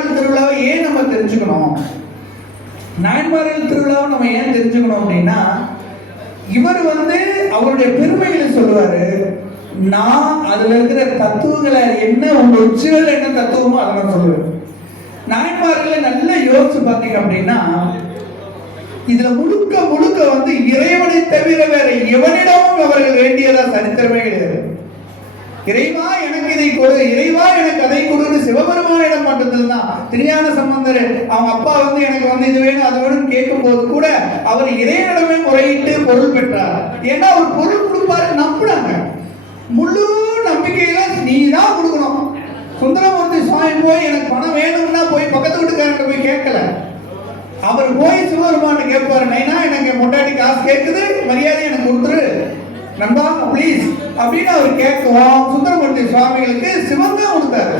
நாள் திருவிழாவை ஏன் நம்ம தெரிஞ்சுக்கணும்? நாயன்மார்கள் திருவிழாவை நம்ம ஏன் தெரிஞ்சுக்கணும் அப்படின்னா, இவர் அவருடைய பெருமைகளை சொல்லுவாரு. நான் அதுல இருக்கிற தத்துவங்களை என்ன, உங்க உச்சிகள் என்ன தத்துவமோ அதை நான் சொல்லுவேன். நாயன்மார்களை நல்லா யோசிச்சு பார்த்தீங்க அப்படின்னா, இதுல முழுக்க முழுக்க இறைவனை தவிர வேற எவனிடமும் அவர்கள் வேண்டியதா சரித்திரமே கிடையாது. இறைவா எனக்கு இதை கொடு, இறைவா எனக்கு அதை கொடுன்னு சிவபெருமானிடம் மட்டும்தான். திருஞான சம்பந்தர் அவங்க அப்பா எனக்கு இது வேணும் அது வேணும்னு கேட்கும் போது கூட அவர் இறைவனிடமே முறையிட்டு பொருள் பெற்றார். ஏன்னா அவர் பொருள் கொடுப்பாரு நம்பினாங்க. முழு நம்பிக்கையில நீ தான் கொடுக்கணும். சுந்தரமூர்த்தி சுவாமி போய் எனக்கு பணம் வேணும்னா போய் பக்கத்து வீட்டுக்காரங்க போய் கேட்கல. அவர் போய் சிவபெருமான கேட்பாரு, நைனா எனக்கு முன்னாடி காசு கேட்குது, மரியாதை எனக்கு கொடுத்துரு நண்பா ப்ளீஸ் அப்படின்னு அவர் கேட்கவும் சுந்தரமூர்த்தி சுவாமிகளுக்கு சிவன் தான் கொடுத்தாரு.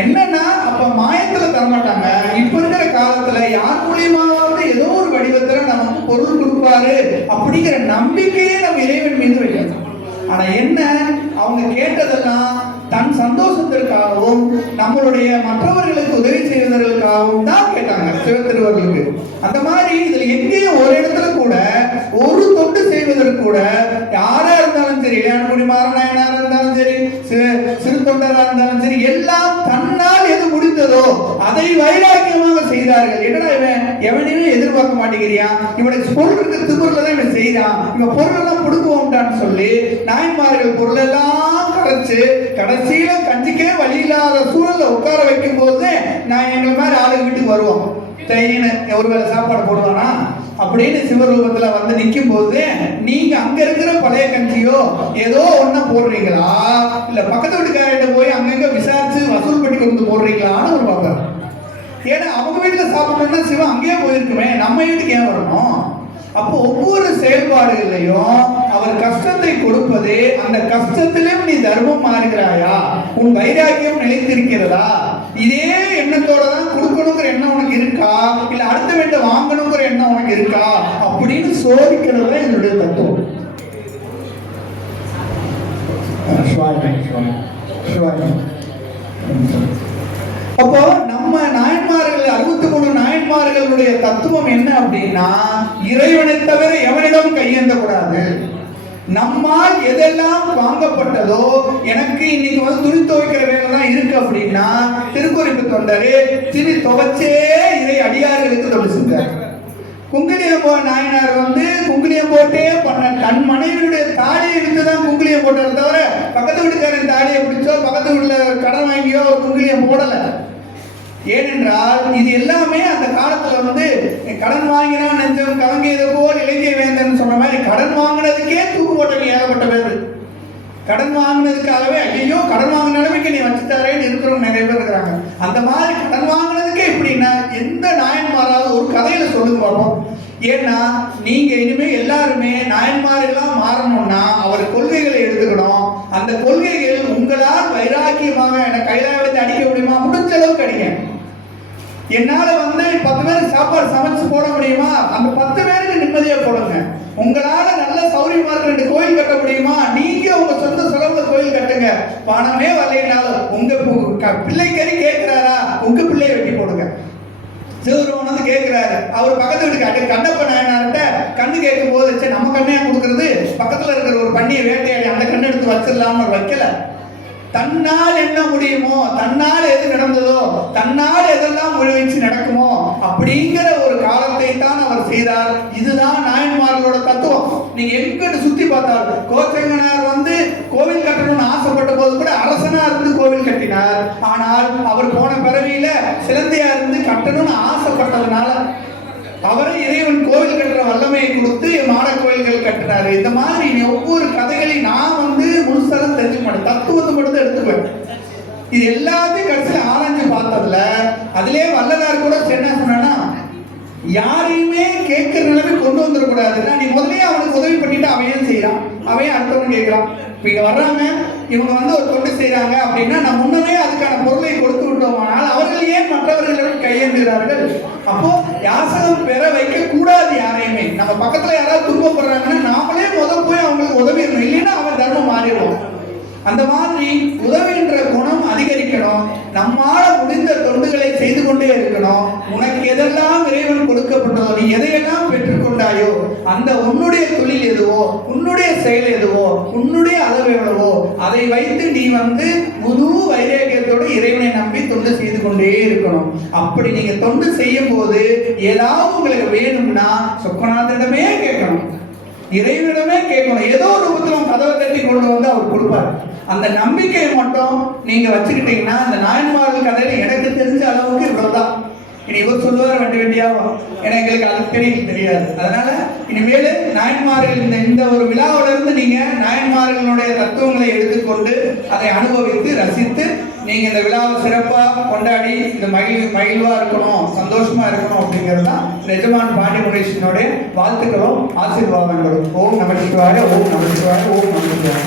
என்னன்னா அப்ப மாயத்துல தரமாட்டாங்க. இப்ப இருக்கிற காலத்துல யார் மூலியமாவது ஏதோ ஒரு வடிவத்துல நமக்கு பொருள் கொடுப்பாரு அப்படிங்கிற நம்பிக்கையே நம்ம இறைவன் மீது வைக்கணும். ஆனா என்ன, அவங்க கேட்டதெல்லாம் தன் சந்தோஷத்திற்காகவும் நம்மளுடைய மற்றவர்களுக்கு உதவி செய்வதற்காகவும் தான் கேட்டாங்க சிவத்திருவர்களுக்கு. அந்த மாதிரி இதுல எங்கேயும் ஒரு இடத்துல கூட ஒரு தொண்டு செய்வதற்கு கூட யாரா இருந்தாலும் சரி, இளையான்குடி மாறனாயனாரா இருந்தாலும் சரி, சிறு தொண்டரா இருந்தாலும் சரி, எல்லாம் தன்னால் எது முடிந்ததோ அதை வைராக்கியமாக செய்தார்கள். என்னடா இவன் எவனையுமே எதிர்பார்க்க மாட்டேங்கிறியா, இவனுக்கு பொருள் இருக்க திமுறல தான் இவன் செய்யறான், இவன் பொருள் எல்லாம் கொடுக்குவோம்டான்னு சொல்லி நாயன்மார்கள் பொருள் எல்லாம் கரைச்சு கடைசியில கஞ்சிக்கே வழி இல்லாத சூழல்ல உட்கார வைக்கும் போது நான் எங்களை மாதிரி ஆளு வீட்டுக்கு வருவோம், ஒருவேளை சாப்பாடு போடுவானா அப்படின்னு சிவரூபத்துல நிக்கும் போது நீங்க அங்க இருக்கிற பழைய கஞ்சியோ ஏதோ ஒன்ன போடுறீங்களா, இல்ல பக்கத்து வீட்டுக்காரர்கிட்ட போய் அங்கங்க விசாரிச்சு வசூல் பண்ணி கொண்டு போடுறீங்களான்னு ஒரு பார்ப்பாரு. ஏன்னா அவங்க வீட்டுல சாப்பிடணும்னா சிவன் அங்கேயே போயிருக்குமே, நம்ம வீட்டுக்கு ஏன் வரணும்? அப்போ ஒவ்வொரு செயல்பாடுகளையும் அவர் கஷ்டத்தை கொடுப்பது, அந்த கஷ்டத்திலும் நீ தர்மம் மாறுகிறாயா, உன் வைராக்கியம் நிலைத்திருக்கிறதா, இதே எண்ணத்தோட தான் கொடுக்கணுங்கிற எண்ணம் உனக்கு இருக்கா, இல்ல அடுத்த வீட்டை வாங்கணுங்கிற எண்ணம் உனக்கு இருக்கா அப்படின்னு சோதிக்கிறது தான் என்னுடைய தத்துவம். அப்போ நம்ம நாயன்மார்கள் 63 நாயன்மார்களுடைய தத்துவம் என்ன அப்படின்னா, இறைவனை தவிர எவனிடம் கையேந்த கூடாது. நம்மால் எதெல்லாம் வாங்கப்பட்டதோ, எனக்கு இன்னைக்கு துணி துவைக்கிற வேலை தான் இருக்கு அப்படின்னா திருக்குறிப்பு தொண்டரு திணி துவைச்சே இறை அடியார்களுக்கு தொழில் செஞ்சார். குங்குலியம் நாயனார் குங்குலியம் போட்டே பண்ண தன் மனைவியுடைய தாலியை வித்துதான் குங்குலியம் போட்டதை தவிர பக்கத்து வீட்டுக்காரன் தாலியை பிடிச்சோ பக்கத்து வீட்டுல கடன் வாங்கியோ குங்குலியம் போடல. ஏனென்றால் இது எல்லாமே அந்த காலத்துல கடன் வாங்கினா நெஞ்சம் கலங்கியது போல் இலக்கிய வேந்தன் சொன்ன மாதிரி கடன் வாங்கினதுக்கே தூக்கு போட்டவங்க ஏகப்பட்ட பேர். கடன் வாங்கினதுக்காகவே ஐயோ கடன் வாங்கின நிலைமைக்கு நீ வச்சுட்டாரேன்னு இருக்கிறவங்க நிறைய பேர் இருக்கிறாங்க. அந்த மாதிரி கடன் வாங்கினதுக்கே எப்படின்னா எந்த நாயன்மாராவது ஒரு கதையில சொல்லுங்க பார்ப்போம். ஏன்னா நீங்க இனிமே எல்லாருமே நாயன்மாரெல்லாம் மாறணும்னா அவர் கொள்கைகளை எடுத்துக்கணும். அந்த கொள்கைகள் உங்களால் வைராக்கியமாக எனக்கு கைலாயத்தை அடிக்க முடியுமா, முடிஞ்ச அளவுக்கு அடிங்க. என்னால 10 பேருக்கு சாப்பாடு சமைச்சு போட முடியுமா, அந்த 10 பேருக்கு நிம்மதியா போடுங்க. உங்களால நல்ல சௌரியமா இருக்க 2 கோயில் கட்ட முடியுமா, நீங்க உங்க சொந்த செலவுல கோயில் கட்டுங்க. பணமே வரலைனாலும் உங்க பிள்ளை கறி கேட்கிறாரா, உங்க பிள்ளைய வெட்டி போடுங்க. சிவருமன் கேட்கிறாரு, அவர் பக்கத்து வீட்டுக்கு கண்ணப்ப நாயனார்கிட்ட கண்ணு கேட்கும் போது சரி நம்ம கண்ணையா கொடுக்கறது, பக்கத்துல இருக்கிற ஒரு பண்ணியை வேட்டையாடி அந்த கண்ணு எடுத்து வச்சிடலாம்னு வைக்கல. தன்னால் என்ன முடியுமோ, தன்னால் எது நடந்ததோ, தன்னால் எதெல்லாம் முயற்சி நடக்குமோ அப்படிங்கிற ஒரு காலத்தை தான் அவர் செய்தார். இதுதான் நாயன்மார்களோட தத்துவம். நீங்க எங்கிட்டு சுத்தி பார்த்தார், கோச்சங்கனார் கோவில் கட்டணும்னு ஆசைப்பட்ட போது கூட அரசனா இருந்து கோவில் கட்டினார். ஆனால் அவர் போன பிறவியில சிலந்தையா இருந்து கட்டணும்னு ஆசைப்பட்டதுனால அவரை இறைவன் கோவில் கட்டுற வல்லமையை கொடுத்து மாட கோயில்கள் கட்டினாரு. இந்த மாதிரி ஒவ்வொரு கதைகளையும் நான் முழுசாக தெரிஞ்சுக்க மாட்டேன், தத்துவத்தை மட்டும் எடுத்துக்குவேன். இது எல்லாத்தையும் கடைசியில் ஆராய்ச்சி பார்த்ததுல அதிலே வள்ளலார் கூட என்ன சொன்னா, யாரையுமே கேட்கிற நிலைமை கொண்டு வந்துடக்கூடாது. நீ முதலே அவனுக்கு உதவி பண்ணிட்டு அவன் ஏன் செய்யறான், அவன் அடுத்தவன் கேட்கிறான். இப்ப இங்க வர்றாங்க, இவங்க ஒரு தொண்டு செய்யறாங்க அப்படின்னா நம்ம முன்னமே அதுக்கான பொருளை கொடுத்து விட்டோமானால் அவர்கள் ஏன் மற்றவர்களிடம் கையேந்துகிறார்கள்? அப்போ யாசகம் பெற வைக்க கூடாது யாரையுமே. நம்ம பக்கத்துல யாராவது துன்பப்படுறாங்கன்னா நாமளே போய் அவங்களுக்கு உதவிடணும், இல்லைன்னா அவன் தர்மம் மாறிடுவோம். அந்த மாதிரி உதவுகின்ற குணம் அதிகரிக்கணும். நம்மால முடிந்த தொண்டுகளை செய்து கொண்டே இருக்கணும். உனக்கு எதெல்லாம் இறைவன் கொடுக்கப்பட்டதோ, நீ எதையெல்லாம் பெற்றுக்கொண்டாயோ, அந்த உன்னுடைய தொழில் எதுவோ, உன்னுடைய செயல் எதுவோ, உன்னுடைய அளவு எவ்வளவோ, அதை வைத்து நீ முழு வைராகியத்தோடு இறைவனை நம்பி தொண்டு செய்து கொண்டே இருக்கணும். அப்படி நீங்க தொண்டு செய்யும் போது ஏதாவது உங்களுக்கு வேணும்னா சொக்கநாதரிடமே கேட்கணும், இறைவனிடமே கேட்கணும். ஏதோ ஒரு ரூபத்தில் கதவை தட்டி கொண்டு வந்து அவர் கொடுப்பார். அந்த நம்பிக்கையை மட்டும் நீங்க வச்சுக்கிட்டீங்கன்னா, அந்த நாயன்மார்கள் கதையில எனக்கு தெரிஞ்ச அளவுக்கு இவ்வளவுதான். இனி இவர் சொல்லுவார் வண்டி வண்டியாகும், ஏன்னா எங்களுக்கு அது தெரியாது. அதனால இனிமேல் நாயன்மார்கள் இந்த ஒரு விழாவிலிருந்து நீங்க நாயன்மார்களுடைய தத்துவங்களை எடுத்துக்கொண்டு அதை அனுபவித்து ரசித்து நீங்க இந்த விழாவை சிறப்பா கொண்டாடி இந்த மகிழ்வா இருக்கணும், சந்தோஷமா இருக்கணும் அப்படிங்கிறது தான் எஜமான் பாண்டி முனீஸ்வரனுடைய வாழ்த்துக்களும் ஆசீர்வாதங்களும். ஓம் நம சிவாய, ஓம் நம சிவாய, ஓம் நம சிவாய.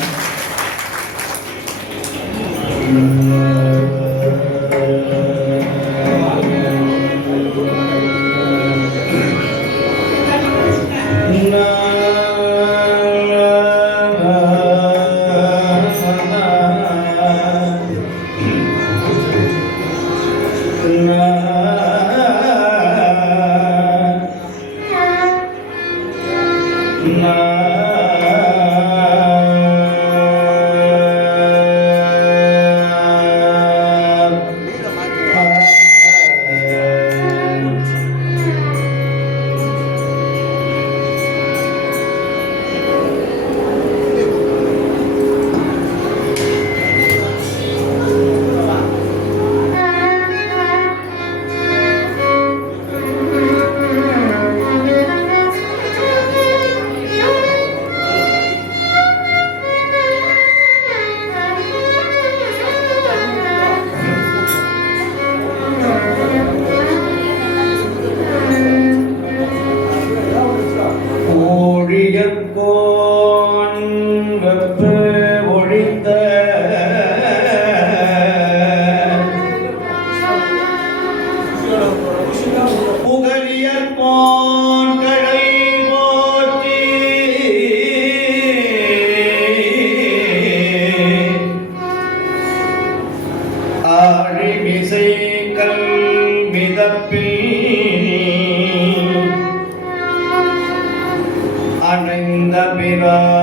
அணைந்த பிரான்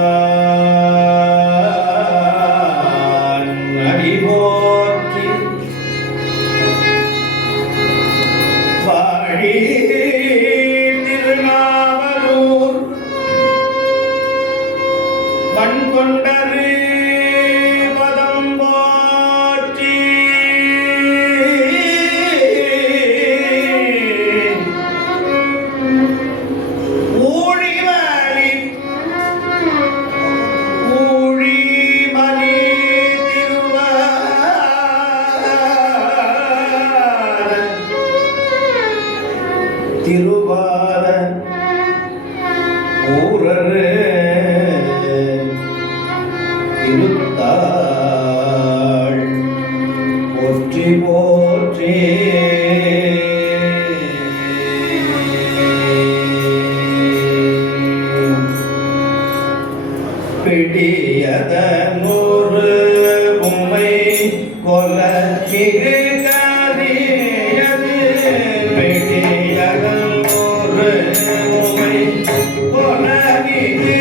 அடிபோற்றி வாழி திருநாவலூர் வன் கொண்டரு பதம் போற்றி திருவார ஊரரு திருத்தாள் போற்றி போற்றி பிடியத நூறு உம்மை கொல மிகு கரியது பிடியத நூறு உம்மை கொல மிகு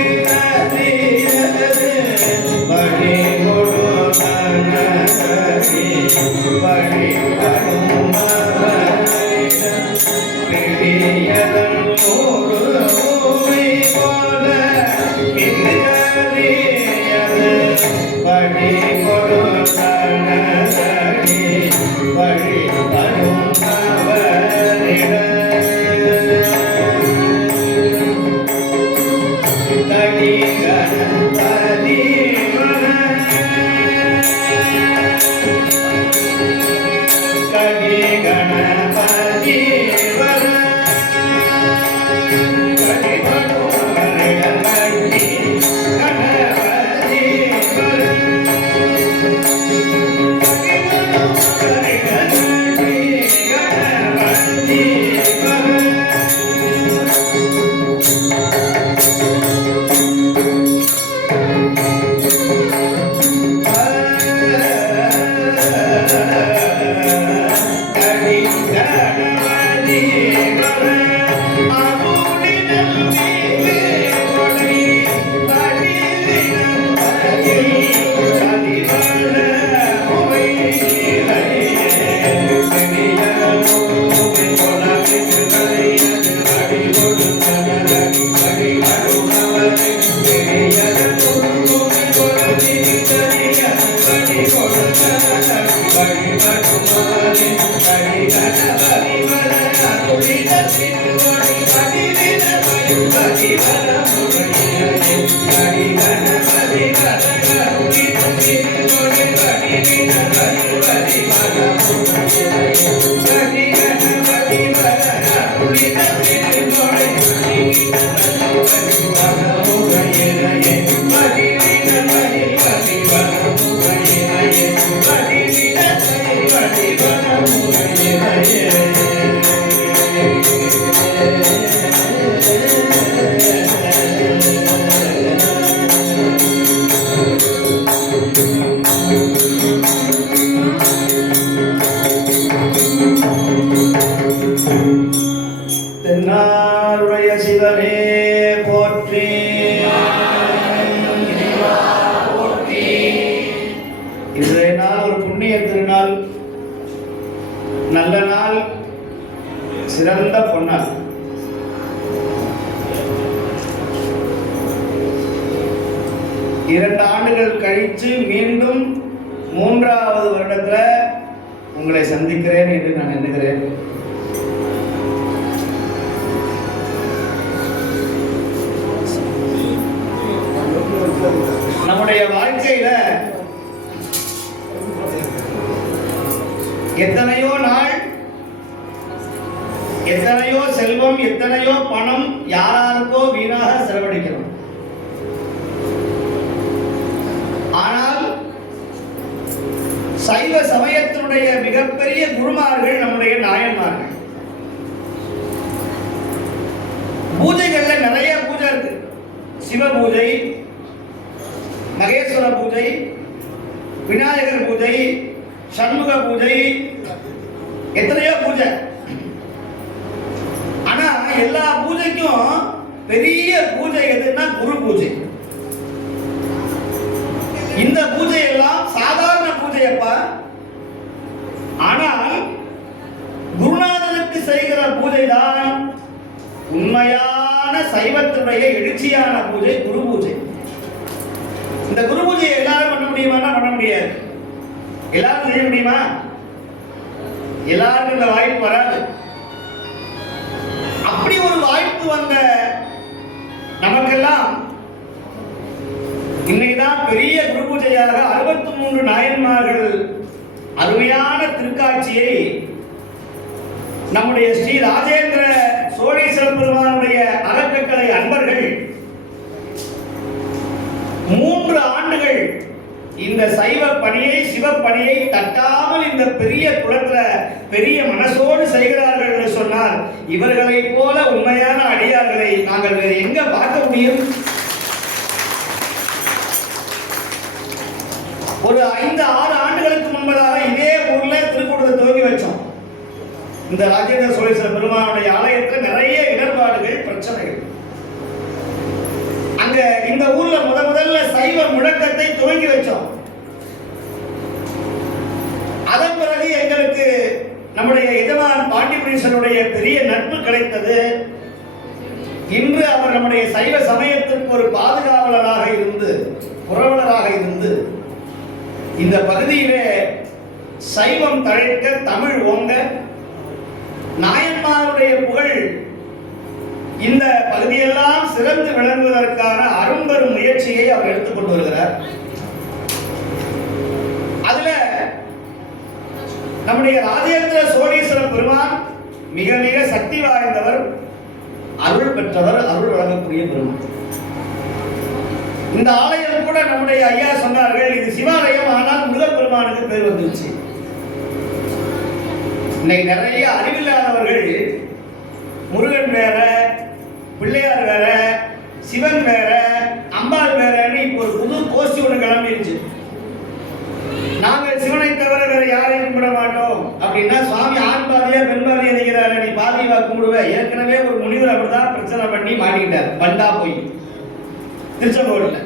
தென்னாருடைய சிவனே போற்றி. இன்றைய நாள் ஒரு புண்ணிய திருநாள், நல்ல நாள், சிறந்த பொன்னாள். இரண்டு ஆண்டுகள் கழித்து மீண்டும் 3வது வருடத்துல உங்களை சந்திக்கிறேன் என்று நான் எண்ணுகிறேன். நம்முடைய வாழ்க்கையில எத்தனையோ நாள், எத்தனையோ செல்வம், எத்தனையோ பணம் யாராருக்கோ வீணாக செலவழிக்கிறோம். ஆனால் சைவ சமயத்தினுடைய மிகப்பெரிய குருமார்கள் நம்முடைய நாயன்மார்கள். பூஜைகள்ல நிறைய பூஜை இருக்கு. சிவ பூஜை, மகேஸ்வர பூஜை, விநாயகர் பூஜை, சண்முக பூஜை, எத்தனையோ பூஜை. ஆனா எல்லா பூஜைக்கும் பெரிய பூஜை எதுன்னா குரு பூஜை. இந்த பூஜை எல்லாம் சாதாரண பூஜை அப்பா. ஆனால் குருநாதனுக்கு செய்கிற பூஜை தான் உண்மையான சைவத்தினுடைய எழுச்சியான பூஜை, குரு பூஜை. இந்த குரு பூஜையை எல்லாரும் பண்ண முடியுமா? பண்ண முடியாது. எல்லாரும் செய்ய முடியுமா? எல்லாருக்கும் இந்த வாய்ப்பு வராது. அப்படி ஒரு வாய்ப்பு வந்த நமக்கெல்லாம் இன்னைக்குதான் பெரிய குரு பூஜையாக 63 நாயன்மார்கள் அருமையான திருக்காட்சியை நம்முடைய ஸ்ரீ ராஜேந்திர சோழீஸ்வர பெருமானுடைய அறக்கட்டளை அன்பர்கள் 3 ஆண்டுகள் இந்த சைவ பணியை, சிவ பணியை தட்டாமல் இந்த பெரிய குளத்துல பெரிய மனசோடு செய்கிறார்கள் என்று சொன்னால், இவர்களை போல உண்மையான அடியார்களை நாங்கள் வேறு எங்க பார்க்க முடியும்? ஒரு 5-6 ஆண்டுகளுக்கு முன்பதாக இதே ஊர்ல திருக்கூடத்தை துவங்கி வச்சோம். இந்த ராஜேந்திர சோழீஸ்வர பெருமானுடைய ஆலயத்தில் நிறைய இடர்பாடுகள், பிரச்சனைகள். அங்க இந்த ஊர்ல முதல்ல சைவ முழக்கத்தை துவங்கி வச்சோம். அதன் பிறகு எங்களுக்கு நம்முடைய எஜமான் பாண்டிபுரீஸ்வரனுடைய பெரிய நட்பு கிடைத்தது. இன்று அவர் நம்முடைய சைவ சமயத்திற்கு ஒரு பாதுகாவலராக இருந்து, புரவலராக இருந்து இந்த பகுதியிலே சைவம் தழைக்க, தமிழ் ஓங்க, நாயன்மாருடைய புகழ் இந்த பகுதியெல்லாம் சிறந்து விளங்குவதற்கான அரும்பெரும் முயற்சியை அவர் எடுத்துக்கொண்டு வருகிறார். அதுல நம்முடைய ராஜேந்திர சோழீஸ்வர பெருமான் மிக மிக சக்தி வாய்ந்தவர், அருள் பெற்றவர், அருள் வழங்கக்கூடிய பெருமான். இந்த ஆலயம் கூட நம்முடைய ஐயா சொன்னார்கள், இது சிவாலயம், ஆனால் முருகப்பெருமானுக்கு பேர் வந்துச்சு. இன்னைக்கு நிறைய அறிவில்லாதவர்கள் முருகன் வேற, பிள்ளையார் வேற, சிவன் வேற, அம்பாள் வேறன்னு இப்போ ஒரு புது கோஷ்டி ஒன்று கிளம்பிருச்சு. நாங்கள் சிவனை தவிர வேற யாரையும் கும்பிட மாட்டோம் அப்படின்னா, சுவாமி ஆண் பாதியா பெண் பாதியா நினைக்கிறாரு, நீ பாதியா கும்பிடுவ. ஏற்கனவே ஒரு முனிவர் அப்படிதான் பிரச்சனை பண்ணி மாட்டிக்கிட்டார், பண்டா போய் திருச்செங்கோடுல.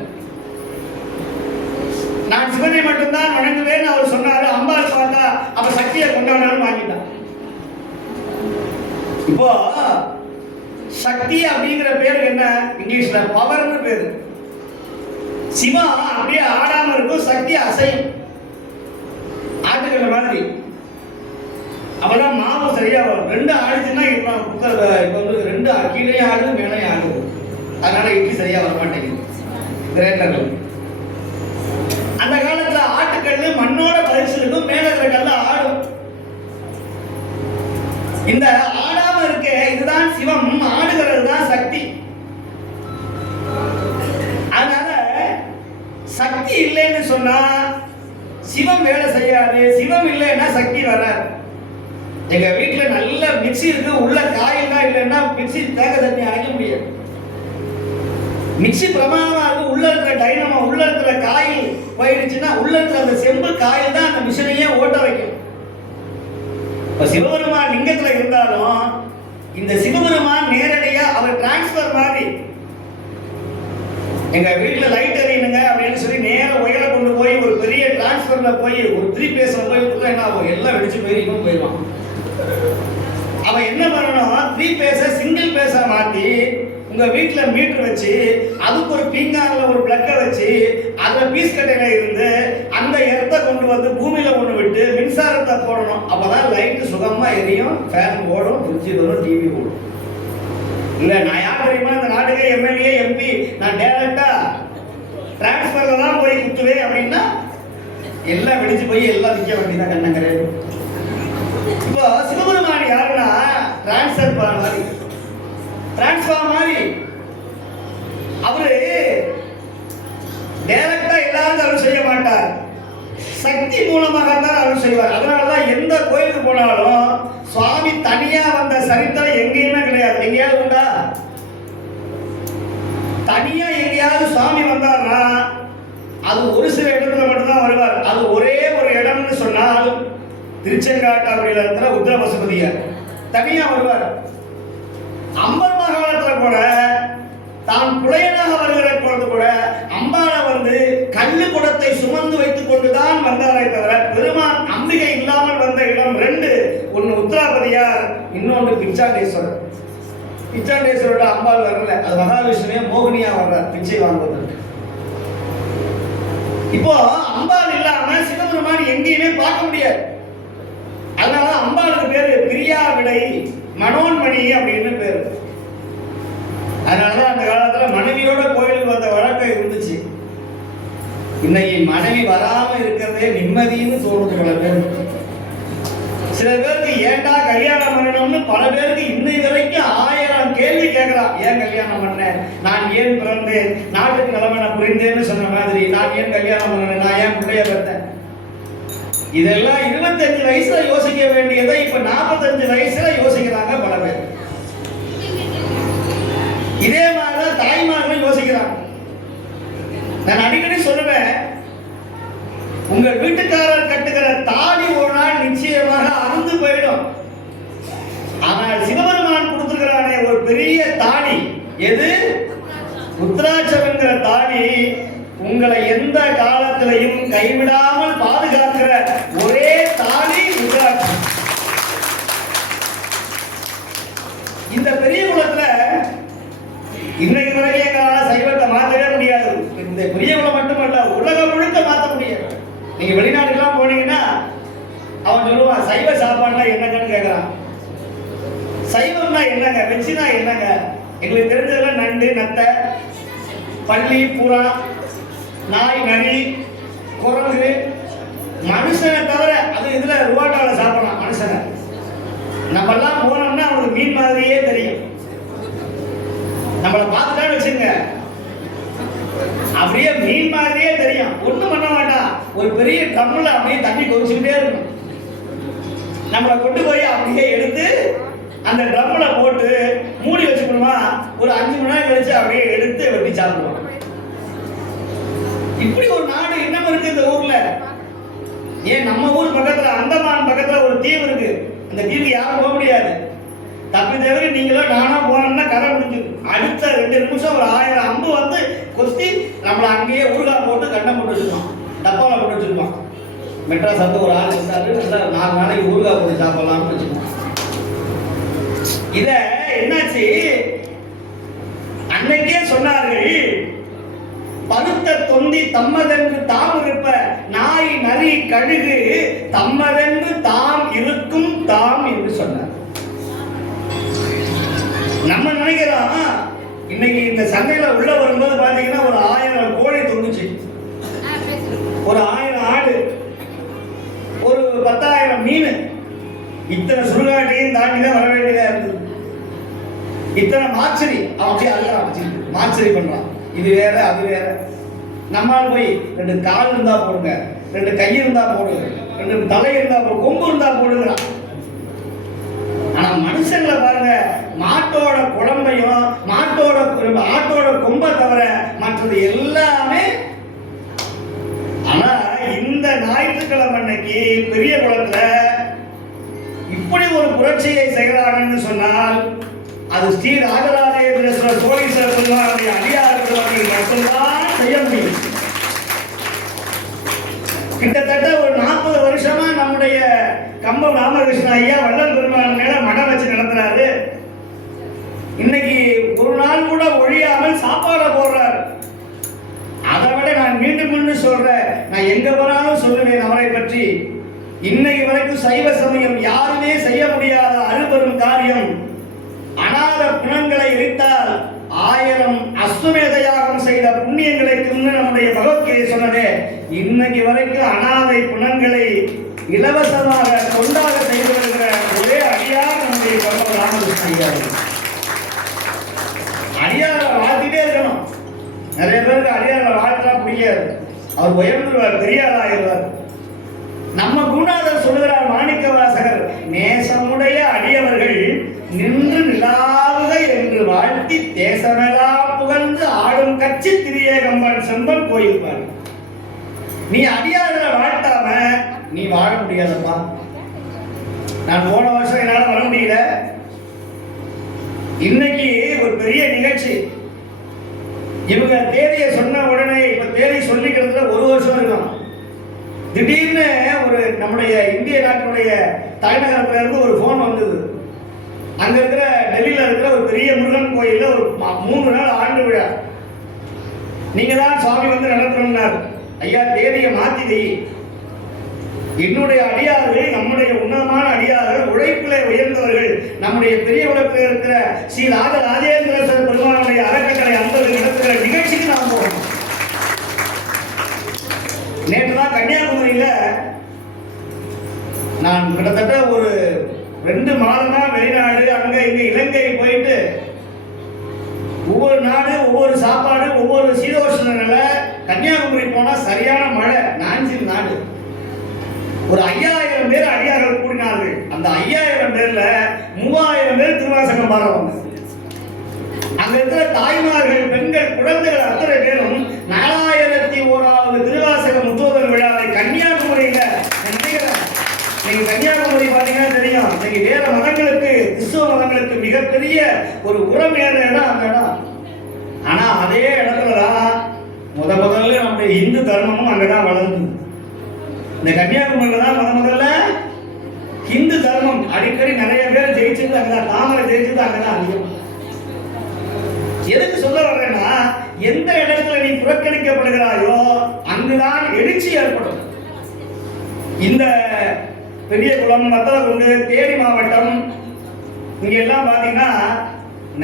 நான் சிவனை மட்டும்தான் வணங்குவேன் அவர் சொன்னாரு. அம்பாள் பார்த்தா அப்ப சக்தியை கொண்டாடணும் வாங்கிட்டான். இப்போ சக்தி அப்படிங்கிற பேர் என்ன? இங்கிலீஷ்ல பவர்னு பேரு. சிவா அப்படியே ஆடாம இருக்கும், சக்தி அசையும், ஆட்டுக்கிற மாதிரி. அப்பதான் மாவு சரியா வரும். 2 ஆடிச்சுன்னா குக்கர் கீழே ஆடுது மேலே ஆடுது. அதனால இட்லி சரியா வர மாட்டேங்குது. கிரைண்டர்கள் அந்த காலத்துல ஆட்டுக்கல் மண்ணோட பதிச்சிருக்கும், மேல இருக்கிற கல்ல ஆடும். இந்த ஆடாம இருக்க இதுதான் சிவம், ஆடுகிறது தான் சக்தி. அதனால சக்தி இல்லைன்னு சொன்னா சிவம் வேலை செய்யாது, சிவம் இல்லைன்னா சக்தி வராது. எங்க வீட்டுல நல்ல மிக்சி இருக்கு, உள்ள காயில் தான் இல்லைன்னா மிக்சி தேங்காய் தண்ணி அரைக்க முடியாது. மிக்சி பிரமாதமா இருக்கு, உள்ள இருக்கிற டைனமோ, உள்ள இருக்கிற காயில் போயிடுச்சுன்னா உள்ள இருக்கிற அந்த செம்பு காயில் தான் அந்த மிஷினையே ஓட்ட வைக்கும். இப்ப சிவபெருமான் லிங்கத்துல இருந்தாலும் இந்த சிவபெருமான் நேரடியா அவர் டிரான்ஸ்பர் மாதிரி. எங்க வீட்டுல லைட் எரியணுங்க அப்படின்னு சொல்லி நேர உயர கொண்டு போய் ஒரு பெரிய டிரான்ஸ்பர்ல போய் ஒரு 3 பேஸ்ல போய் என்ன ஆகும், எல்லாம் வெடிச்சு போயிருக்கும் போயிடுவான். அவன் என்ன பண்ணணும், 3 பேஸை சிங்கிள் பேஸா மாத்தி உங்க வீட்டுல மீட்டர் வச்சு அதுக்கு ஒரு பீங்கான்ல ஒரு பிளக்கை வச்சு அதுல பீஸ் கட்டையில இருந்து அந்த இடத்த கொண்டு வந்து பூமியில கொண்டு விட்டு மின்சாரத்தை போடணும். அப்பதான் லைட் சுகமா எரியும், ஃபேன் ஓடும், ஃப்ரிட்ஜ் வரும், டிவி ஓடும். இல்ல நான் யார் தெரியுமா, இந்த நாட்டுக்கு எம்எல்ஏ எம்பி நான் டைரக்டா டிரான்ஸ்பர்ல தான் போய் குத்துவேன் அப்படின்னா எல்லாம் வெடிச்சு போய் எல்லாம் நிக்க வேண்டியதான் கண்ணங்கரே. இப்போ சிவபெருமான் யாருன்னா டிரான்ஸ்பர் மாதிரி, டிரான்ஸ்ஃபார்ம் மாதிரி. அவரு டைரக்டா எல்லாரும் அருள் செய்ய மாட்டார், சக்தி மூலமாக தான் அருள் செய்வார். அதனாலதான் எந்த கோயிலுக்கு போனாலும் சுவாமி தனியா வந்த சரித்திரம் எங்கேயுமே கிடையாது. எங்கேயாவது உண்டா? தனியா எங்கேயாவது சுவாமி வந்தார்னா அது ஒரு சில இடத்துல மட்டும்தான் வருவார். அது ஒரே ஒரு இடம்னு சொன்னால் திருச்செங்காட்டாக்குடியில இருக்கிற உத்திர பசுபதியார் தனியா வருவார். அம்பர் மகாலத்துல கூட தான் புலையனாக வருகிற பொழுது கூட அம்பாளை வந்து கல்லு குடத்தை சுமந்து வைத்துக் கொண்டுதான் வந்தாரே தவிர பெருமான் அம்பிகை இல்லாமல் வந்த இடம் 2. ஒன்னு உத்திராபதியார், இன்னொன்று பிச்சாண்டேஸ்வரர். பிச்சாண்டேஸ்வரோட அம்பாள் வரல, அது மகாவிஷ்ணுவே மோகினியா வர்றார் பிச்சை வாங்குவதற்கு. இப்போ அம்பாள் இல்லாம சிவபெருமான் எங்கேயுமே பார்க்க முடியாது. அதனால அம்பாளுக்கு பேரு பிரியா விடை மனோன்மணி அப்படின்னு பேரு. அதனாலதான் அந்த காலத்துல மனைவியோட கோயிலுக்கு வந்த வழக்கம் இருந்துச்சு. இன்னைக்கு மனைவி வராம இருக்கிறதே நிம்மதின்னு தோணுது பல பேர். சில பேருக்கு ஏண்டா கல்யாணம் பண்ணணும்னு பல பேருக்கு இன்னை வரைக்கும் 1000 கேள்வி கேட்கலாம். ஏன் கல்யாணம் பண்ணேன், நான் ஏன் பிறந்தேன், நாட்டுக்கு நிலைமை புரிந்தேன்னு சொன்ன மாதிரி நான் ஏன் கல்யாணம் பண்ணேன், நான் ஏன் பிள்ளைய பெற்றேன். இதெல்லாம் 25 வயசுல யோசிக்க வேண்டியதை இப்ப 45 வயசுல யோசிக்கிறாங்க பல பேர். இதே மாதிரிதான் தாய்மார்களும் யோசிக்கிறாங்க. நான் அடிக்கடி சொல்லுவேன், உங்க வீட்டுக்காரர் கட்டுகிற தாலி ஒரு நாள் நிச்சயமாக அறுந்து போயிடும். ஆனால் சிவபெருமான் கொடுத்திருக்கிறானே ஒரு பெரிய தாலி, எது? ருத்ராட்சம் என்கிற தாலி உங்களை எந்த காலத்திலையும் கைவிடாமல் பாதுகாக்கிற ஒரே தாலி ருத்ராட்சம். இந்த பெரிய குலத்துல இன்னைக்கு வரைக்கும் எங்களால சைவத்தை மாற்றவே முடியாது. இந்த பெரிய குலம் மட்டுமல்ல, உலகம் முழுக்க மாற்ற முடியாது. நீங்க வெளிநாட்டுக்கெல்லாம் போனீங்கன்னா அவன் சொல்லுவான், சைவ சாப்பாடுனா என்னங்கன்னு கேட்கறான். சைவம்னா என்னங்க, வெச்சினா என்னங்க? எங்களுக்கு தெரிஞ்சதெல்லாம் நண்டு, நத்தை, பள்ளி, புறா, நாய், நரி, குரங்கு, மனுஷனை தவிர அது இதுல ருவாட்டால சாப்பிடலாம் மனுஷனை. நம்ம எல்லாம் போனோம்னா அவனுக்கு மீன் மாதிரியே தெரியும். நம்மளை பார்த்துட்டான்னு வச்சுங்க, அப்படியே மீன் மாதிரியே தெரியும். ஒண்ணும் பண்ண மாட்டான், ஒரு பெரிய ட்ரம்ல அப்படியே தண்ணி கொதிச்சுக்கிட்டே இருக்கும். நம்மளை கொண்டு போய் அப்படியே எடுத்து அந்த ட்ரம்ல போட்டு மூடி வச்சுக்கணுமா, ஒரு 5 மணி நேரம் கழிச்சு அப்படியே எடுத்து வெட்டி சாப்பிடுவோம். இப்படி ஒரு நாடு இன்னும் இருக்கு இந்த ஊர்ல. ஏன் நம்ம ஊர் பக்கத்துல அந்தமான் பக்கத்துல ஒரு தீவு இருக்கு. அந்த தீவுக்கு யாரும் போக முடியாது. தப்பி தவிர நீங்களோ நானோ போனோம்னா கதை முடிஞ்சு அடுத்த 2 நிமிஷம் ஒரு 1000 அம்பு வந்து கொஸ்தி நம்மளை அங்கேயே ஊறுகாய் போட்டு கண்டம் போட்டு வச்சுருக்கோம், டப்பாவில் போட்டு வச்சுருக்கோம். மெட்ராஸ் வந்து ஒரு ஆள் இருந்தாரு, நல்லா 4 நாளைக்கு ஊறுகாய் போட்டு சாப்பிடலாம்னு வச்சுருக்கோம். இத என்னாச்சு, அன்னைக்கே சொன்னார்கள், பருத்த தொந்தி தம்மதென்று தாம் இருப்ப நாய் நரி கழுகு தம்மதென்று தாம் இருக்கும் தாம் என்று சொன்னார். நம்ம நினைக்கிறோம் இன்னைக்கு இந்த சந்தையில உள்ள வரும்போது பாத்தீங்கன்னா ஒரு 1000 கோழி தொங்குச்சு, ஒரு 1000 ஆடு, ஒரு 10,000 மீன், இத்தனை சுடுகாட்டையும் தாண்டி தான் வர வேண்டியதா இருந்தது. இத்தனை மார்ச்சரி அவன் அப்படியே அழுகிறான், மார்ச்சரி பண்றான், இது வேற அது வேற. நம்மால் போய் 2 கால் இருந்தா போடுங்க, 2 கை இருந்தா போடுங்க, 2 தலை இருந்தா போடு, கொம்பு இருந்தா போடுங்கிறான். ஆனா மனுஷங்களை பாருங்க, மாட்டோட குழம்பையும் ஆட்டோட கொம்பை தவிர மற்றது எல்லாமே. ஆனா இந்த ஞாயிற்றுக்கிழமை அன்னைக்கு பெரிய குளத்துல இப்படி ஒரு புரட்சியை செய்கிறாங்கன்னு சொன்னால் அது ஸ்ரீ ராஜராஜேந்திரேஸ்வரர் சோழீஸ்வரர் பெருமானுடைய அடியார்கள் மட்டும்தான் செய்ய முடியும். கிட்டத்தட்ட ஒரு 40 வருஷமா நம்முடைய கம்பம் ராமகிருஷ்ண ஐயா வள்ளல் பெருமான் மேல மடம் வச்சு நடத்துறாரு. இன்னைக்கு ஒரு நாள் கூட ஒழியாமல் சாப்பாட போடுறாரு. அதை விட நான் மீண்டும் மீண்டும் சொல்றேன், நான் எங்க போனாலும் சொல்லுவேன் அவரை பற்றி. இன்னைக்கு வரைக்கும் சைவ சமயம் யாருமே செய்ய முடியாத அருபெரும் காரியம். அநாத பிணங்களை எரித்தால் 1000 அஸ்வமேத யாகம் செய்த புண்ணியம் கிடைக்கும்னு நம்முடைய பகவத்கீதை சொன்னதே. இன்னைக்கு வரைக்கும் அநாதை பிணங்களை இலவசமாக கொண்டாட செய்து வருகிற ஒரே அடியார் நம்முடைய கம்பம் ராமகிருஷ்ண ஐயா. அடியாரை வாழ்த்திட்டே இருக்கணும். நிறைய பேருக்கு அடியாரை வாழ்த்தா பிடிக்காது, அவர் உயர்ந்துருவார், பெரியாராயிருவார். நம்ம குருநாதர் சொல்லுகிறார் மாணிக்க வாசகர், நேசமுடைய அடியவர்கள் நின்று நிலாவுக என்று வாழ்த்தி தேசமெல்லாம் புகழ்ந்து ஆடும் கட்சி திரியேகம்பன் செம்பன் கோயில். நீ அடியாரை வாழ்த்தாம நீ வாழ முடியாதப்பா. நான் போன வருஷம் என்னால வர முடியல. இன்னைக்கு ஒரு பெரிய நிகழ்ச்சி. இவங்க தேதியை சொன்ன உடனே இப்ப தேதி சொல்லிக்கிறதுல 1 வருஷம் இருக்கும். திடீர்னு ஒரு நம்முடைய இந்திய நாட்டினுடைய தலைநகரத்துல இருந்து ஒரு போன் வந்தது. அங்க இருக்கிற டெல்லியில இருக்கிற ஒரு பெரிய முருகன் கோயில்ல ஒரு 3 நாள் ஆண்டு விழா, நீங்க தான் சுவாமி வந்து நடத்தணும்னார். ஐயா தேதியை மாத்தி என்னுடைய அடியார்கள், நம்முடைய உன்னதமான அடியார்கள், உழைப்பிலே உயர்ந்தவர்கள், நம்முடைய பெரிய உலகத்தில் இருக்கிற ஸ்ரீ ராஜராஜேந்திரேஸ்வரர் பெருமானுடைய அறக்கட்டளை அன்பர்கள் நடத்துகிற நிகழ்ச்சிக்கு நாம் போகணும். நேற்று தான் கன்னியாகுமரியில நான் கிட்டத்தட்ட ஒரு 2 மாதமா வெளிநாடு அங்க இங்க இலங்கை போயிட்டு ஒவ்வொரு நாடு ஒவ்வொரு சாப்பாடு ஒவ்வொரு சீதோஷ்ண நிலை. கன்னியாகுமரி போனா சரியான மழை, நாஞ்சில் நாடு. ஒரு 5000 பேர் அடியார்கள் கூடினார்கள். அந்த 5000 பேர்ல 3000 பேர் திருவாசகம் பாடுறவங்க. அங்க இருக்கிற தாய்மார்கள், பெண்கள், குழந்தைகள் அத்தனை பேரும் 4001வது திருவாசக முத்தோதல் விழாவை கன்னியாகுமரியில நினைக்கிறேன். நீங்க கன்னியாகுமரி பாத்தீங்கன்னா தெரியும், நீங்க வேற மதங்களுக்கு, கிறிஸ்துவ மதங்களுக்கு மிகப்பெரிய ஒரு உரமேற இடம் அந்த இடம். ஆனா அதே இடத்துலதான் முதல்ல நம்முடைய இந்து தர்மமும் அங்கதான் வளர்ந்து. இந்த கன்னியாகுமரியில தான் முதல்ல இந்து தர்மம் அடிக்கடி நிறைய பேர் ஜெயிச்சது அங்கதான், தாமரை ஜெயிச்சது அங்கதான் அதிகம். எதுக்கு சொல்ல வர்றேன்னா, எந்த இடத்துல நீ புறக்கணிக்கப்படுகிறாயோ அங்குதான் எழுச்சி ஏற்படும். இந்த பெரிய குளம், வத்தலகுண்டு, தேனி மாவட்டம் இங்க எல்லாம் பாத்தீங்கன்னா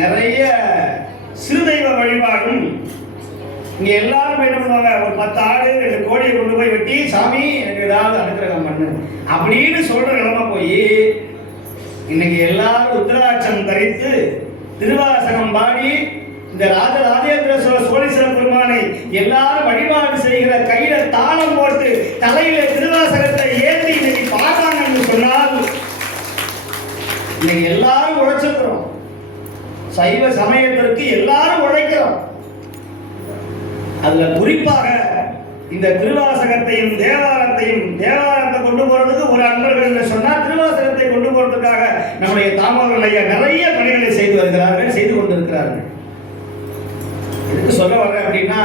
நிறைய சிறுதெய்வ வழிபாடும். இங்க எல்லாரும் என்ன பண்ணுவாங்க, ஒரு 10 ஆடு 2 கோழியை கொண்டு போய் வெட்டி, சாமி எனக்கு ஏதாவது அனுக்கிரகம் பண்ணு அப்படின்னு சொல்ற நிலைமை போய் இன்னைக்கு எல்லாரும் உத்திராட்சம் தரித்து திருவாசகம் பாடி இந்த ராஜராஜேந்திர சோழீஸ்வர பெருமானை எல்லாரும் வழிபாடு செய்கிற, கையில தாளம் போட்டு தலையில திருவாசகத்தை ஏற்றி இன்னைக்கு பாடுறாங்கன்னு சொன்னால் இன்னைக்கு எல்லாரும் உழைச்சிருக்கிறோம். சைவ சமயத்திற்கு எல்லாரும் உழைக்கிறோம். அதுல குறிப்பாக இந்த திருவாசகத்தையும் தேவாரத்தை கொண்டு போறதுக்கு ஒரு அன்பர்கள் சொன்னா, திருவாசகத்தை கொண்டு போறதுக்காக நம்முடைய தாமோதரன் ஐயா நிறைய பணிகளை செய்து கொண்டிருக்கிறார்கள். எதுக்கு சொல்ல வர்றேன் அப்படின்னா,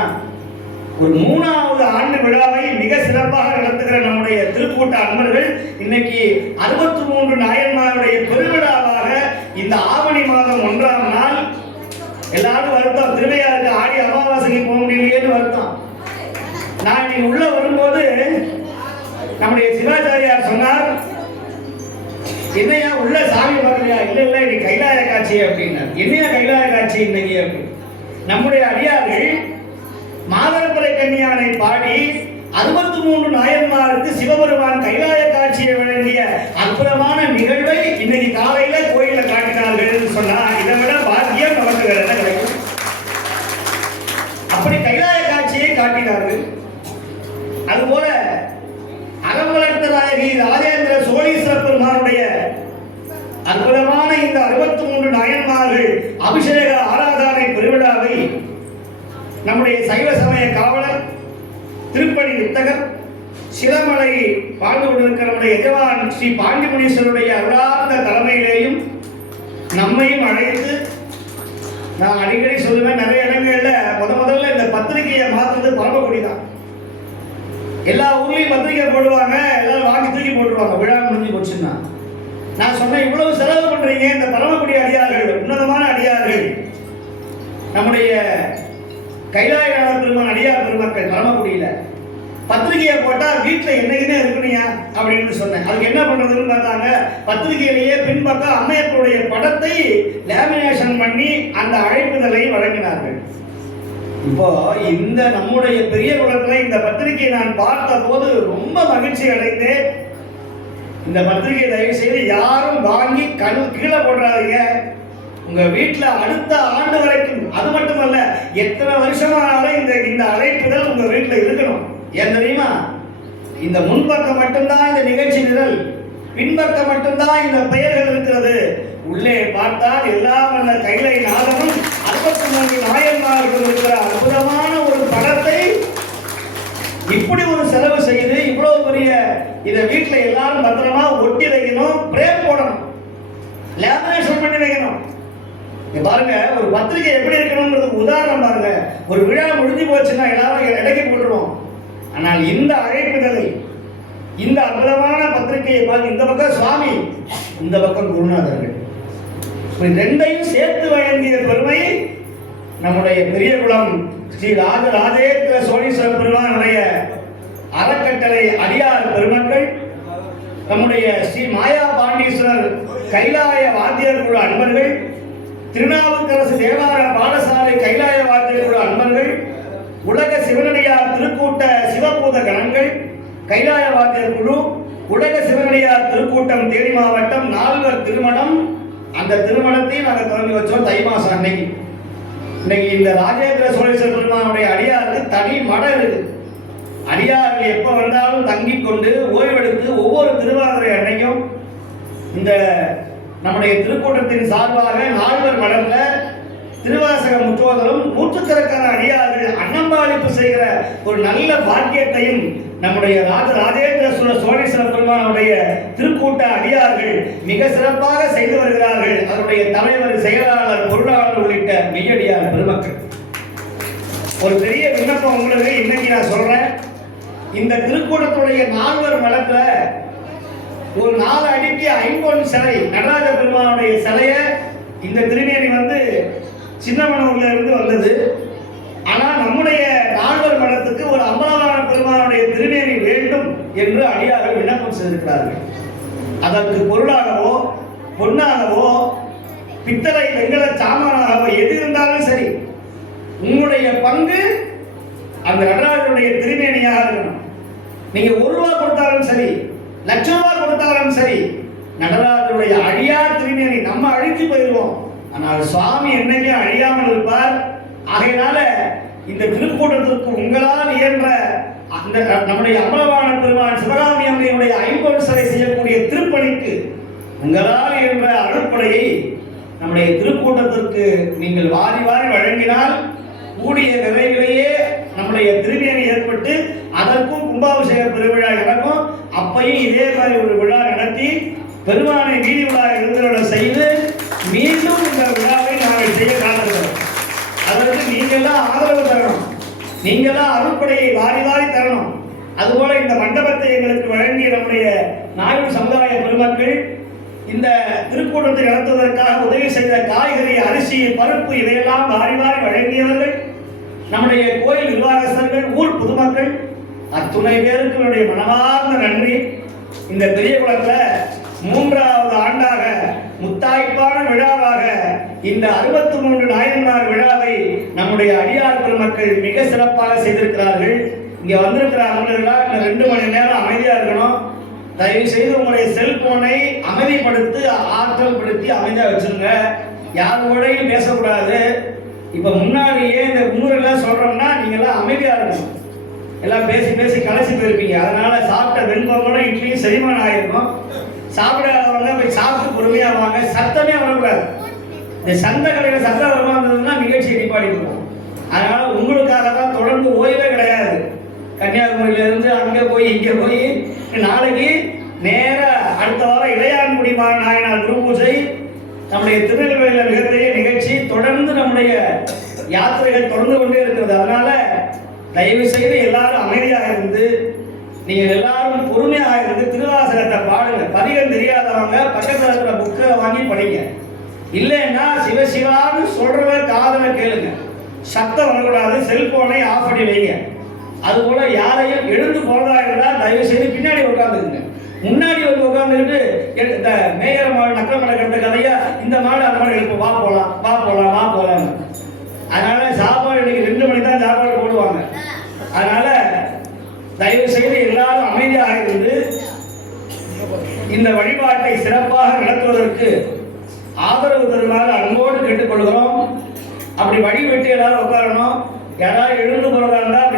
ஒரு 3வது ஆண்டு விழாவை மிக சிறப்பாக நடத்துகிற நம்முடைய திருக்கூட்ட அன்பர்கள் இன்னைக்கு 63 நாயன்மாருடைய பெருவிழாவாக இந்த ஆவணி மாதம் 1ஆம் நாள் எல்லாரும் வருத்தம், திருவையாருக்கு ஆடி அமாவாசைக்கு போக முடியலையேன்னு வருத்தம். நான் நீ உள்ள வரும்போது நம்முடைய சிவாச்சாரியார் சொன்னார், என்னையா உள்ள சாமி பார்க்கலையா? இல்ல இல்ல இன்னைக்கு கைலாய காட்சி அப்படின்னார். என்னையா கைலாய காட்சி இன்னைக்கு அப்படின்னு. நம்முடைய அடியார்கள் மாதரப்பறை கன்னியானை பாடி 63 நாயன்மாருக்கு சிவபெருமான் கைலாய காட்சியை வழங்கிய அற்புதமான நிகழ்வை இன்னைக்கு காலையில கோயில காட்டினார்கள் சொன்னா இதை விட பாக்கியம் நமக்கு வேற என்ன கிடைக்கும்? அப்படி கைலாய காட்சியை காட்டினார்கள். அதுபோல அறவளர்த்த நாயகி ராஜேந்திர சோழீஸ்வர பெருமானுடைய அற்புதமான இந்த 63 நாயன்மார்கள் அபிஷேக ஆராதனை பெருவிழாவை நம்முடைய சைவ சமய காவலர் திருப்பணி வித்தகர் சிலமலை வாழ்ந்து கொண்டிருக்கிற நம்முடைய எஜமான் ஸ்ரீ பாண்டிமுனீஸ்வருடைய அருளார்ந்த தலைமையிலேயும் நம்மையும் அழைத்து, நான் அடிக்கடி சொல்லுவேன், நிறைய இடங்கள்ல முதல்ல இந்த பத்திரிகையை மாற்றுறது பரமக்குடி தான். எல்லா ஊர்லயும் பத்திரிகை போடுவாங்க, எல்லாரும் வாங்கி தூக்கி போட்டுருவாங்க விழா முடிஞ்சு போச்சுன்னா. நான் சொன்னேன், இவ்வளவு செலவு பண்றீங்க, இந்த பரமக்குடி அடியார்கள் உன்னதமான அடியார்கள், நம்முடைய கைலாயநாத பெருமான் அடியார் பெருமக்கள் பரமக்குடியில பத்திரிகையை போட்டா வீட்டுல என்னைக்குமே இருக்கணுயா அப்படின்னு சொன்னேன். அதுக்கு என்ன பண்றதுன்னு பார்த்தாங்க. பத்திரிகையிலேயே பின்பக்கம் அம்மையப்பருடைய படத்தை லேமினேஷன் பண்ணி அந்த அழைப்புதலை வழங்கினார்கள். இப்போ இந்த நம்முடைய பெரிய குளத்துல இந்த பத்திரிகையை நான் பார்த்த போது ரொம்ப மகிழ்ச்சி அடைந்தேன். இந்த பத்திரிகை தயவு செய்து யாரும் வாங்கி கீழே போடுறாதீங்க. உங்க வீட்டுல அடுத்த ஆண்டு வரைக்கும், அது மட்டுமல்ல எத்தனை வருஷமானாலும் இந்த அழைப்புதல் உங்க வீட்டுல இருக்கணும். ஏன் தெரியுமா? இந்த முன்பக்கம் மட்டும்தான் இந்த நிகழ்ச்சி நிரல், பின்பக்கம் மட்டும்தான் இந்த பெயர்கள் இருக்கிறது. உள்ளே பார்த்தால் எல்லாம் அந்த கைலை நாதமும் 63 நாயன்மார்கள் இருக்கிற அற்புதமான ஒரு படத்தை இப்படி ஒரு செலவு செய்து இவ்வளவு பெரிய இதை வீட்டுல எல்லாரும் பத்திரமா ஒட்டி வைக்கணும், பிரேம் போடணும், லேமினேஷன் பண்ணி வைக்கணும். பாருங்க, ஒரு பத்திரிகை எப்படி இருக்கணும்ன்றதுக்கு உதாரணம் பாருங்க. ஒரு விழா முடிஞ்சு போச்சுன்னா எல்லாரும் இடைக்கு போட்டுருவோம். ஆனால் இந்த அழைப்புதலை, இந்த அற்புதமான பத்திரிகையை பார்த்து, இந்த பக்கம் சுவாமி, இந்த பக்கம் குருநாதர்கள், ரெண்டையும் சேர்த்து வழங்கிய பெருமை நம்முடைய பெரியகுளம் ஸ்ரீ ராஜராஜேந்திர சோழீஸ்வர பெருமானுடைய அறக்கட்டளை அடியார் பெருமக்கள், நம்முடைய ஸ்ரீ மாயா பாண்டீஸ்வரர் கைலாய வாத்தியர் குழு அன்பர்கள், திருநாவுக்கரசு தேவார பாடசாலை கைலாய வாத்தியர் குழு அன்பர்கள், உலக சிவனடியார் திருக்கூட்ட சிவபூத கணங்கள் கைலாய வாத்தியர் குழு, உலக சிவனடியார் திருக்கூட்டம் தேனி மாவட்டம் 4 திருமணம். அந்த திருமணத்தையும் நாங்கள் தொடங்கி வச்சோம் தை மாசம் அன்னைக்கு. இன்னைக்கு இந்த ராஜேந்திர சோழீஸ்வர பெருமானுடைய அடியாருக்கு தனி மடம் இருக்கு. அடியார்கள் எப்ப வந்தாலும் தங்கி கொண்டு ஓய்வெடுத்து ஒவ்வொரு திருவாதிரை அன்னைக்கும் இந்த நம்முடைய திருக்கூட்டத்தின் சார்பாக 4 மடம்ல திருவாசக முற்றுவதலும் நூற்றுக்கணக்கான அடியார்கள் அன்னம்பாளிப்பு செய்கிற ஒரு நல்ல பாக்கியத்தையும் நம்முடைய ராஜேந்திர சோழீஸ்வர பெருமானுடைய திருக்கூட்ட அடியார்கள் மிக சிறப்பாக செய்து வருகிறார்கள். அதனுடைய தலைவர், செயலாளர், பொருளாளர் உள்ளிட்ட மெய்யடியார் பெருமக்கள். ஒரு பெரிய விண்ணப்பம் உங்களுக்கு இன்னைக்கு நான் சொல்றேன். இந்த திருக்கூட்டத்துடைய 4 மடத்துல ஒரு 4 அடிக்கு 5 சிலை, நடராஜ பெருமானுடைய சிலைய இந்த திருநேரி சின்னமனூர்ல இருந்து வந்தது. ஆனா நம்முடைய 4 மடத்துக்கு ஒரு அம்பலவான பெருமானுடைய திருநேரி வேண்டும் என்று அடியார்கள் விண்ணப்பம் செய்திருக்கிறார்கள். அதற்கு பொருளாகவோ பொன்னாகவோ பித்தளை வெங்கல சாமானாகவோ எது இருந்தாலும் சரி, உங்களுடைய பங்கு அந்த நடராஜனுடைய திருமேனியாக இருக்கணும். நீங்க 1 ரூபா கொடுத்தாலும் சரி, லட்சம் ரூபாய் கொடுத்தாலும் சரி, நடராஜனுடைய அழியா திருமேனி. நம்ம அழித்து போயிடுவோம், ஆனால் சுவாமி என்னைக்கும் அழியாமல் இருப்பார். ஆகையினால இந்த திருக்கூட்டத்திற்கு உங்களால் இயன்ற அந்த நம்முடைய அமலவான பெருமான் சிவகாமி அம்மையுடைய 50 சிலை செய்யக்கூடிய திருப்பணிக்கு உங்களால் இயன்ற அருட்படையை நம்முடைய திருக்கூட்டத்திற்கு நீங்கள் வாரி வாரி வழங்கினால் கூடிய விரைவிலேயே நம்முடைய திருமேனி ஏற்பட்டு அதற்கும் கும்பாபிஷேக பெருவிழா நடக்கும். அப்பையும் இதே மாதிரி ஒரு விழா நடத்தி பெருமானை வீதி விழா எழுந்தருள செய்து மீண்டும் இந்த விழாவை நாங்கள் செய்ய காத்திருக்கிறோம். அதற்கு நீங்கள்லாம் ஆதரவு தரணும், நீங்கள்லாம் அருட்படையை வாரி வாரி தரணும். அதுபோல இந்த மண்டபத்தை எங்களுக்கு வழங்கிய நம்முடைய நாயுடு சமுதாய பெருமக்கள், இந்த திருக்கூட்டத்தை நடத்துவதற்காக உதவி செய்த காய்கறி, அரிசி, பருப்பு இதையெல்லாம் வாரி வாரி வழங்கியவர்கள், நம்முடைய கோயில் நிர்வாகஸ்தர்கள், ஊர் பொதுமக்கள், அத்துணை பேருக்கு என்னுடைய மனமார்ந்த நன்றி. இந்த பெரிய குளத்துல மூன்றாவது ஆண்டாக முத்தாய்ப்பான விழாவாக இந்த 63 நாயன்மார் விழாவை நம்முடைய அடியார் பெருமக்கள் மிக சிறப்பாக செய்திருக்கிறார்கள். இங்க வந்திருக்கிற அமர்வுகளா இந்த 2 மணி நேரம் அமைதியா இருக்கணும். தயவு செய்து உங்களுடைய செல்போனை அமைதிப்படுத்தி ஆற்றல் படுத்தி அமைதியா வச்சிருங்க. யாரோடையும் பேசக்கூடாது. இப்ப முன்னாடியே இந்த முன்னுரைலாம் சொல்றோம்னா நீங்க எல்லாம் அமைதியா இருக்கணும். எல்லாம் பேசி பேசி கலைச்சி போயிருப்பீங்க. அதனால சாப்பிட்ட வெண்பொங்கலோட இட்லியும் செரிமானம் ஆயிருக்கும். சாப்பிடாதவங்க போய் சாப்பிட்டு பொறுமையா வாங்க. சத்தமே வரக்கூடாது. இந்த சந்த கலையில சத்தம் வரமா இருந்ததுன்னா நிகழ்ச்சி நிப்பாடிப்போம். அதனால உங்களுக்காக தான் தொடர்ந்து ஓய்வே கிடையாது. கன்னியாகுமரியில இருந்து அங்க போய் இங்க போய் நாளைக்கு நேர அடுத்த வாரம் இளையான்குடி நாயனார் குரு பூஜை, நம்முடைய திருநெல்வேலியில் மிகப்பெரிய நிகழ்ச்சி, தொடர்ந்து நம்முடைய யாத்திரைகள் தொடர்ந்து கொண்டே இருக்கிறது. அதனால தயவு செய்து எல்லாரும் அமைதியாக இருந்து நீங்கள் எல்லாரும் பொறுமையாக இருந்து திருவாசகத்தை பாடுங்க. பதிகம் தெரியாதவங்க பக்கத்தில் இருக்கிற புக்கை வாங்கி படிங்க. இல்லைன்னா சிவசிவான்னு சொல்றத காதல கேளுங்க. சத்தம் வரக்கூடாது. செல்போனை ஆஃப் பண்ணி வைங்க. அதுபோல யாரையும் எழுந்து போறதா இருந்தால் தயவு செய்து பின்னாடி உட்காந்துக்குங்க. முன்னாடி வந்து உட்காந்துக்கிட்டு இந்த மேயர மாடு நக்கமடை கட்ட கதையா இந்த மாடு அந்த மாடு எழுப்பு வா போலாம் வா போலாம் வா போலாம். அதனால சாப்பாடு இன்னைக்கு 2 மணி தான் சாப்பாடு போடுவாங்க. அதனால தயவு செய்து எல்லாரும் அமைதியாக இருந்து இந்த வழிபாட்டை சிறப்பாக நடத்துவதற்கு ஆதரவு தருமாறு அன்போடு கேட்டுக்கொள்கிறோம். அப்படி வழிவிட்டு எல்லாரும் உட்காரணும். யாராவது எழுந்து போறதா இருந்தால்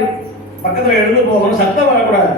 பக்கத்தில் எழுந்து போகணும். சத்தம் வரக்கூடாது.